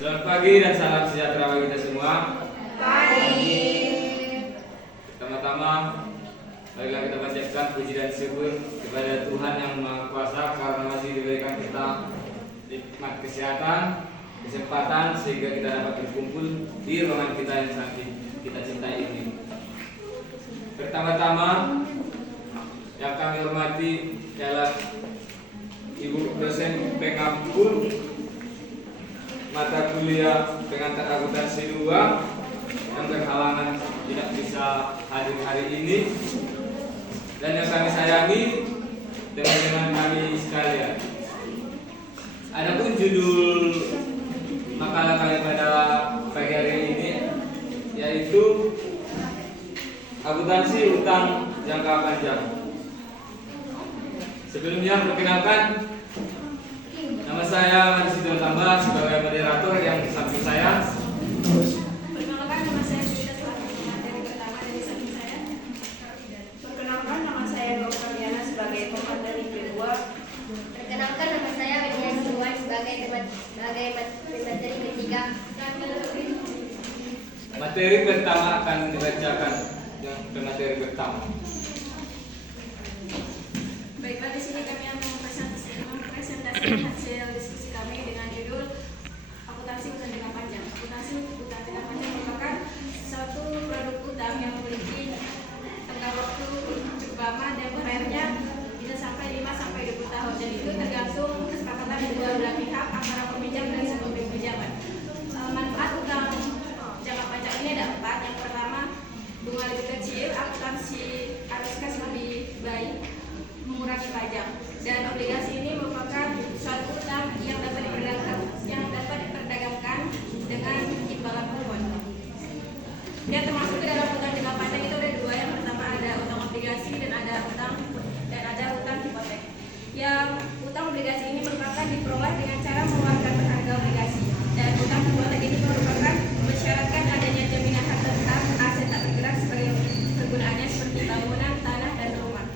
Selamat pagi dan salam sejahtera bagi kita semua. Pagi. Pertama-tama, marilah kita panjatkan puji dan syukur kepada Tuhan yang Maha Kuasa karena masih diberikan kita nikmat kesehatan, kesempatan sehingga kita dapat berkumpul di ruangan kita yang sangat kita cintai ini. Pertama-tama, yang kami hormati ialah Ibu dosen pengampu mata kuliah pengantar akuntansi 2 yang berhalangan tidak bisa hadir hari ini, dan yang kami sayangi teman-teman kami sekalian. Adapun judul makalah kami pada pagi hari ini yaitu akuntansi utang jangka panjang. Sebelumnya perkenalkan, nama saya Marisito Tambah sebagai moderator yang di samping saya. Perkenalkan, nama saya Sita sebagai materi pertama dari samping saya. Perkenalkan, nama saya Dr. Diana sebagai pemateri kedua. Perkenalkan, nama saya Widya Siwan sebagai pemateri ketiga. Materi pertama akan dibacakan yang materi pertama. Baiklah, di sini kami akan mempresentasikan hasil diskusi kami dengan judul akuntansi utang jangka panjang. Akuntansi utang jangka panjang merupakan suatu produk utang yang memiliki tenggang waktu cukup lama dan berakhirnya bisa sampai 5 sampai 20 tahun. Dan itu tergantung kesepakatan kedua belah pihak antara peminjam dan si pemberi pinjaman. Manfaat utang jangka panjang ini ada 4. Yang pertama, bunga lebih kecil, akuntansi arus kas lebih baik, mengurangi pajak. Dan obligasi ini merupakan suatu utang yang dapat diperdagangkan dengan imbalan kupon. Yang termasuk ke dalam utang jangka panjang itu ada 2. Yang pertama ada utang obligasi dan ada utang hipotek. Yang utang obligasi ini merupakan diperoleh dengan cara mengeluarkan harga obligasi. Dan utang hipotek ini merupakan mensyaratkan adanya jaminan hak tetap aset tak bergerak sebagai kegunaannya seperti bangunan, tanah, dan rumah.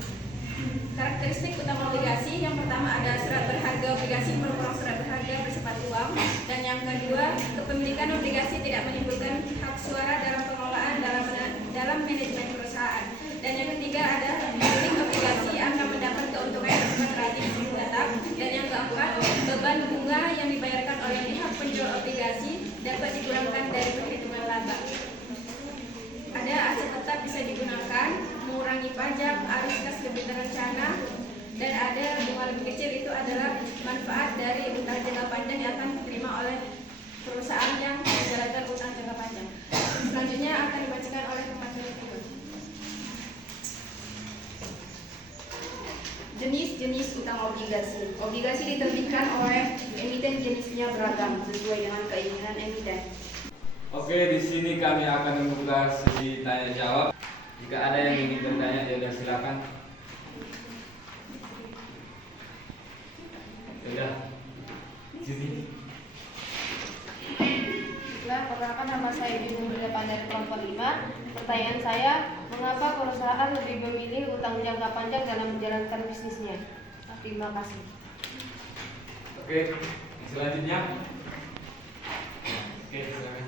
Karakteristik utang obligasi, yang pertama ada surat berharga obligasi merupakan surat berharga bersifat uang, dan yang kedua, kepemilikan obligasi tidak menimbulkan hak suara dalam pengelolaan dalam manajemen perusahaan, dan yang ketiga ada pemilik obligasi akan mendapat keuntungan yang bersifat relatif tetap, dan yang keempat, beban bunga yang dibayarkan oleh pihak penjual obligasi dapat dikurangkan dari perhitungan laba. Ada aset tetap bisa digunakan, mengurangi pajak, arus kas lebih terencana, dan ada bunga lebih kecil. Itu adalah manfaat dari utang jangka panjang yang akan diterima oleh perusahaan yang menjalankan utang jangka panjang. Selanjutnya akan dibacakan oleh pemateri kedua. Jenis-jenis utang obligasi. Obligasi diterbitkan oleh emiten, jenisnya beragam sesuai dengan keinginan emiten. Oke, di sini kami akan membuka sesi tanya jawab. Jika ada yang ingin bertanya, ya silakan. Sudah. Sini. Perkenalkan, nama saya Ibu Depan dari kelompok 5. Pertanyaan saya, mengapa perusahaan lebih memilih utang jangka panjang dalam menjalankan bisnisnya? Terima kasih. Oke, selanjutnya. Oke, silakan.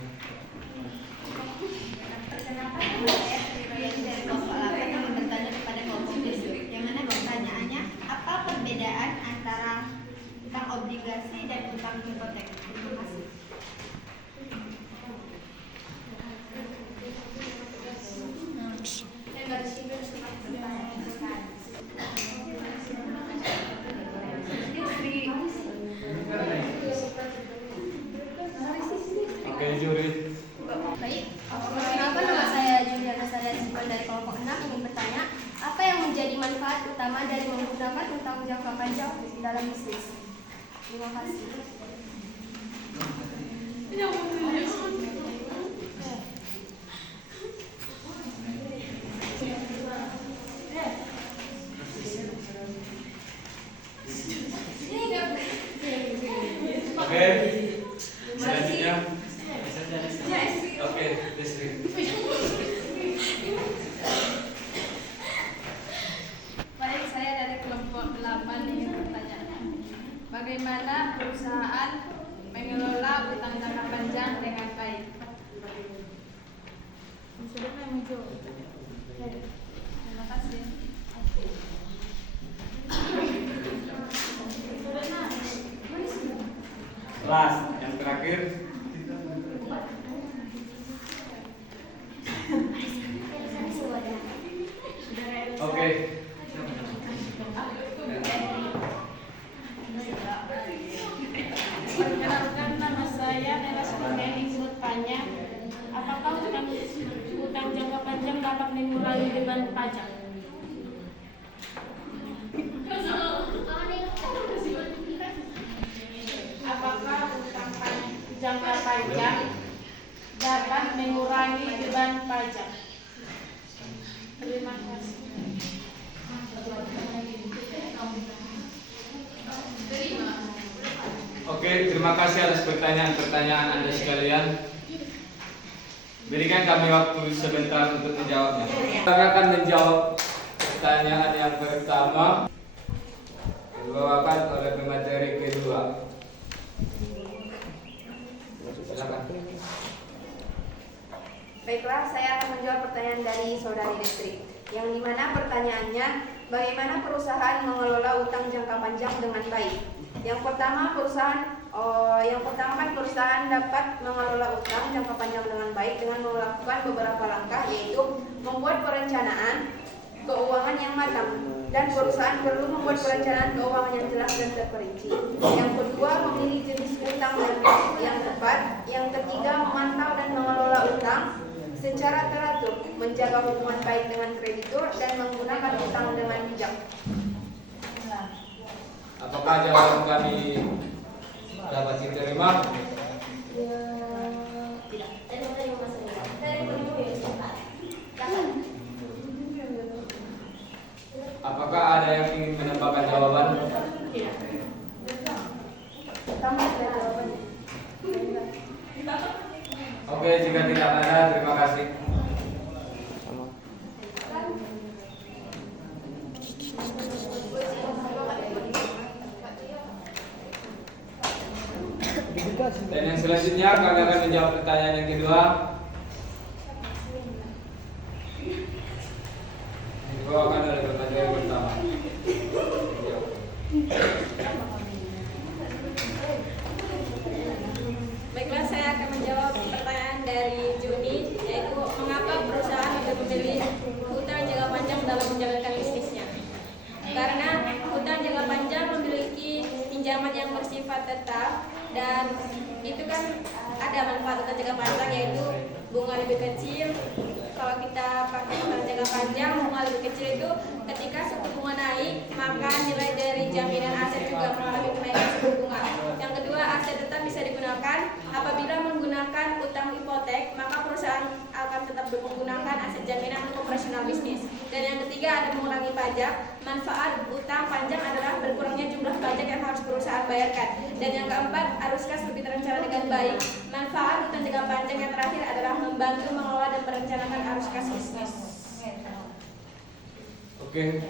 Perkenalkan, nama saya Sri dari kelompok 8 yang bertanya kepada kelompok distrik, yang mana pertanyaannya, apa perbedaan antara utang obligasi dan utang hipotek? Terima kasih. Oke, Juri. Baik, perkenalkan, nama saya Juliana Sarian Simpan dari kelompok 6 ingin bertanya, apa yang menjadi manfaat utama dari menggunakan utang jangka panjang dalam bisnis? Terima kasih. Oke, selanjutnya. Oke, Desri. Baik, saya dari kelompok 8 ingin bertanya, bagaimana perusahaan mengelola utang jangka Terima kasih. Last, yang terakhir. Oke. Perkenalkan, nama saya Nelas Kurniani bertanya, apakah utang jangka panjang dapat mengurangi beban pajak? Apakah utang jangka panjang dapat mengurangi beban pajak? Terima kasih. Oke, terima kasih atas pertanyaan-pertanyaan Anda sekalian. Berikan kami waktu sebentar untuk menjawabnya. Kita akan menjawab pertanyaan yang pertama dibawakan oleh pemateri kedua. Silakan. Baiklah, saya akan menjawab pertanyaan dari saudari Destri, yang dimana pertanyaannya, bagaimana perusahaan mengelola utang jangka panjang dengan baik? Yang pertama kan perusahaan dapat mengelola utang jangka panjang dengan baik dengan melakukan beberapa langkah, yaitu membuat perencanaan keuangan yang matang, dan perusahaan perlu membuat perencanaan keuangan yang jelas dan terperinci. Yang kedua, memilih jenis utang yang tepat. Yang ketiga, memantau dan mengelola utang secara teratur, menjaga hubungan baik dengan kreditur, dan menggunakan utang dengan bijak. Apakah jawaban kami dapat diterima? Tidak. Dari Mas Reza. Dari Apakah ada yang ingin menambahkan jawaban? Oke, jika tidak ada, terima kasih. Dan yang selanjutnya kami akan menjawab pertanyaan yang kedua. Dibawakan oleh pemateri yang pertama. Baiklah, saya akan menjawab pertanyaan dari Juni, yaitu mengapa perusahaan lebih memilih hutang jangka panjang dalam menjalankan bisnisnya. Karena hutang jangka panjang memiliki pinjaman yang bersifat tetap, dan itu kan ada manfaat hutang jangka panjang, yaitu bunga lebih kecil. Kalau kita pakai hutang jangka panjang, bunga lebih kecil itu ketika suku bunga naik, maka nilai dari jaminan aset juga mengalami kenaikan suku bunga. Yang kedua, aset tetap bisa digunakan. Apabila menggunakan utang hipotek, maka perusahaan akan tetap menggunakan aset jaminan untuk operasional bisnis. Dan yang ketiga, ada mengurangi pajak. Manfaat utang panjang adalah berkurangnya jumlah pajak yang harus perusahaan bayarkan. Dan yang keempat, arus kas lebih terencana dengan baik. Manfaat utang jangka panjang yang terakhir adalah membantu mengelola dan merencanakan arus kas bisnis. Oke,